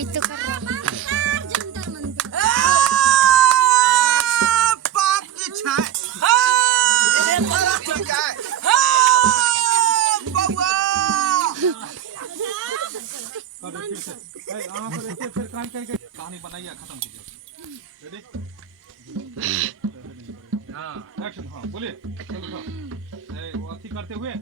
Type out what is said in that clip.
वही तो कर रहा हूँ। बाप की छाय कहानी बनाइए खत्म कीजिए। रेडी हाँ एक्शन हाँ बोलिए चलो वो अथी करते हुए